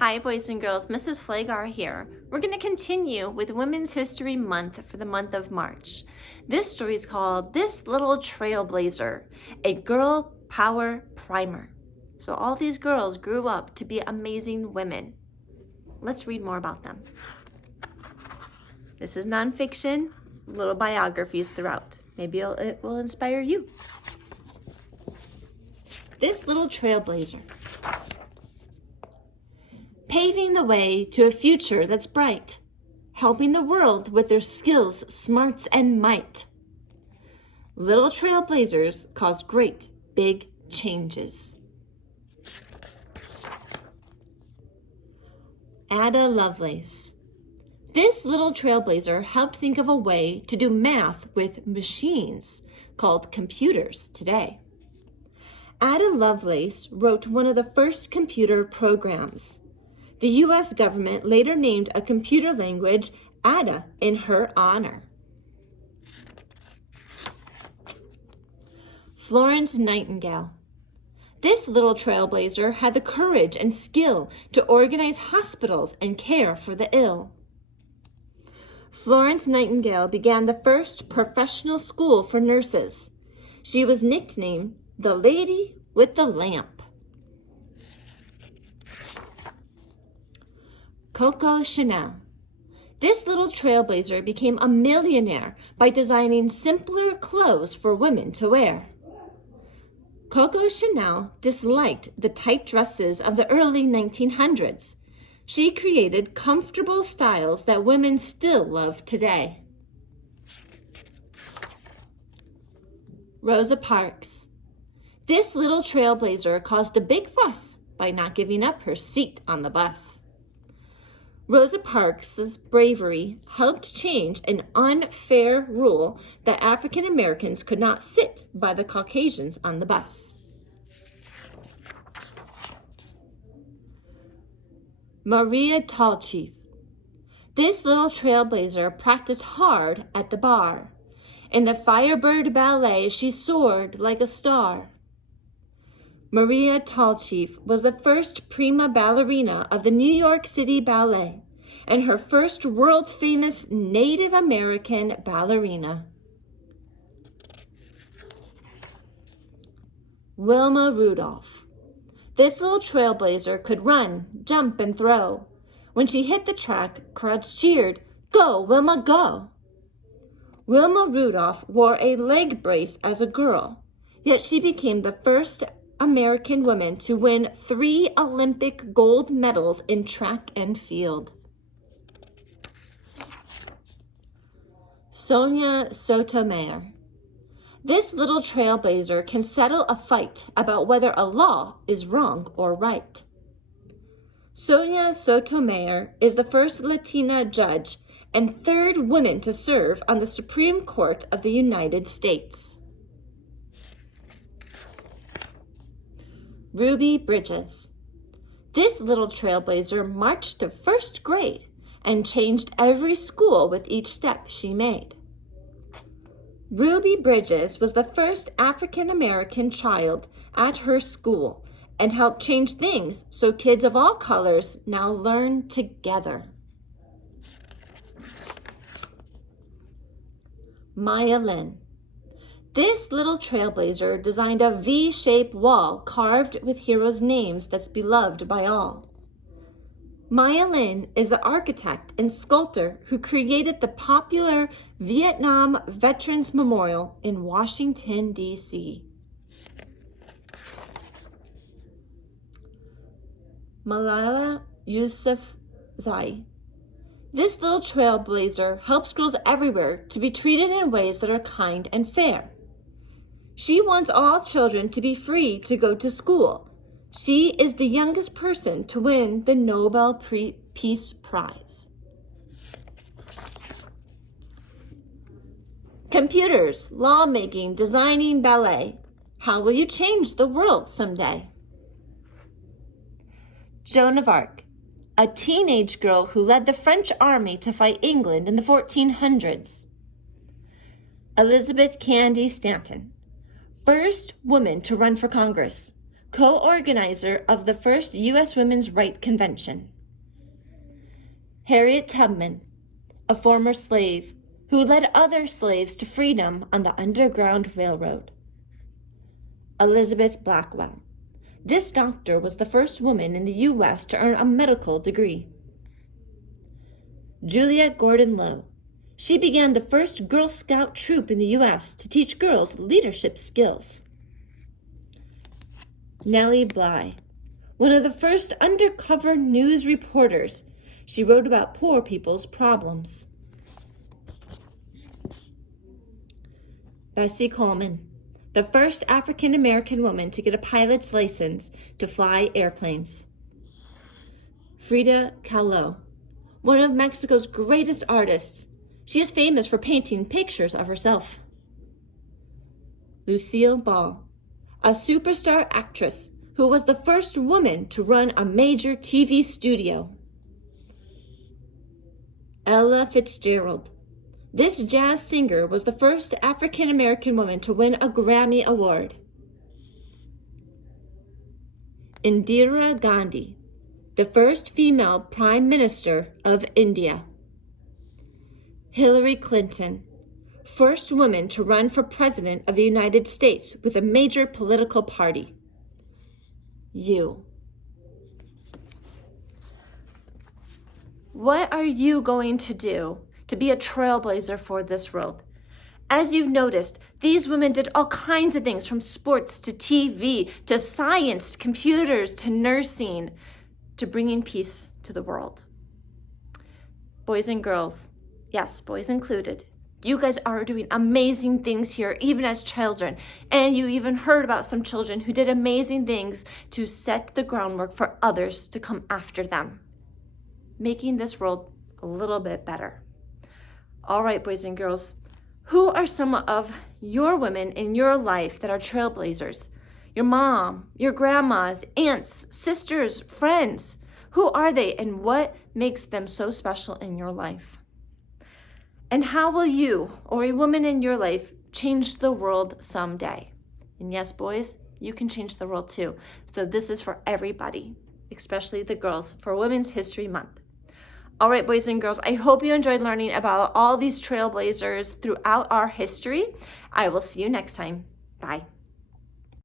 Hi, boys and girls. Mrs. Flagar here. We're going to continue with Women's History Month for the month of March. This story is called This Little Trailblazer, a Girl Power Primer. So all these girls grew up to be amazing women. Let's read more about them. This is nonfiction, little biographies throughout. Maybe it will inspire you. This Little Trailblazer. Paving the way to a future that's bright, helping the world with their skills, smarts, and might. Little trailblazers cause great big changes. Ada Lovelace. This little trailblazer helped think of a way to do math with machines called computers today. Ada Lovelace wrote one of the first computer programs. The U.S. government later named a computer language Ada in her honor. Florence Nightingale. This little trailblazer had the courage and skill to organize hospitals and care for the ill. Florence Nightingale began the first professional school for nurses. She was nicknamed the Lady with the Lamp. Coco Chanel. This little trailblazer became a millionaire by designing simpler clothes for women to wear. Coco Chanel disliked the tight dresses of the early 1900s. She created comfortable styles that women still love today. Rosa Parks. This little trailblazer caused a big fuss by not giving up her seat on the bus. Rosa Parks' bravery helped change an unfair rule that African Americans could not sit by the Caucasians on the bus. Maria Tallchief. This little trailblazer practiced hard at the bar. In the Firebird Ballet, she soared like a star. Maria Tallchief was the first prima ballerina of the New York City Ballet and her first world-famous Native American ballerina. Wilma Rudolph. This little trailblazer could run, jump, and throw. When she hit the track, crowds cheered, "Go, Wilma, go!" Wilma Rudolph wore a leg brace as a girl, yet she became the first American woman to win 3 Olympic gold medals in track and field. Sonia Sotomayor. This little trailblazer can settle a fight about whether a law is wrong or right. Sonia Sotomayor is the first Latina judge and 3rd woman to serve on the Supreme Court of the United States. Ruby Bridges. This little trailblazer marched to 1st grade and changed every school with each step she made. Ruby Bridges was the first African American child at her school and helped change things so kids of all colors now learn together. Maya Lin. This little trailblazer designed a V-shaped wall carved with heroes' names that's beloved by all. Maya Lin is the architect and sculptor who created the popular Vietnam Veterans Memorial in Washington, D.C. Malala Yousafzai. This little trailblazer helps girls everywhere to be treated in ways that are kind and fair. She wants all children to be free to go to school. She is the youngest person to win the Nobel Peace Prize. Computers, lawmaking, designing, ballet. How will you change the world someday? Joan of Arc, a teenage girl who led the French army to fight England in the 1400s. Elizabeth Cady Stanton, first woman to run for Congress. co-organizer of the first U.S. Women's Rights Convention. Harriet Tubman, a former slave who led other slaves to freedom on the Underground Railroad. Elizabeth Blackwell. This doctor was the first woman in the U.S. to earn a medical degree. Julia Gordon Low. She began the first Girl Scout troop in the U.S. to teach girls leadership skills. Nellie Bly. One of the first undercover news reporters. She wrote about poor people's problems. Bessie Coleman. The first African-American woman to get a pilot's license to fly airplanes. Frida Kahlo, one of Mexico's greatest artists. She is famous for painting pictures of herself. Lucille Ball, a superstar actress who was the first woman to run a major TV studio. Ella Fitzgerald. This jazz singer was the first African-American woman to win a Grammy Award. Indira Gandhi, the first female Prime Minister of India. Hillary Clinton, first woman to run for President of the United States with a major political party. You. What are you going to do to be a trailblazer for this world? As you've noticed, these women did all kinds of things, from sports to TV, to science, computers, to nursing, to bringing peace to the world. Boys and girls, yes, boys included, you guys are doing amazing things here, even as children. And you even heard about some children who did amazing things to set the groundwork for others to come after them, making this world a little bit better. All right, boys and girls, who are some of your women in your life that are trailblazers? Your mom, your grandmas, aunts, sisters, friends. Who are they and what makes them so special in your life? And how will you or a woman in your life change the world someday? And yes, boys, you can change the world too. So this is for everybody, especially the girls, for Women's History Month. All right, boys and girls, I hope you enjoyed learning about all these trailblazers throughout our history. I will see you next time. Bye.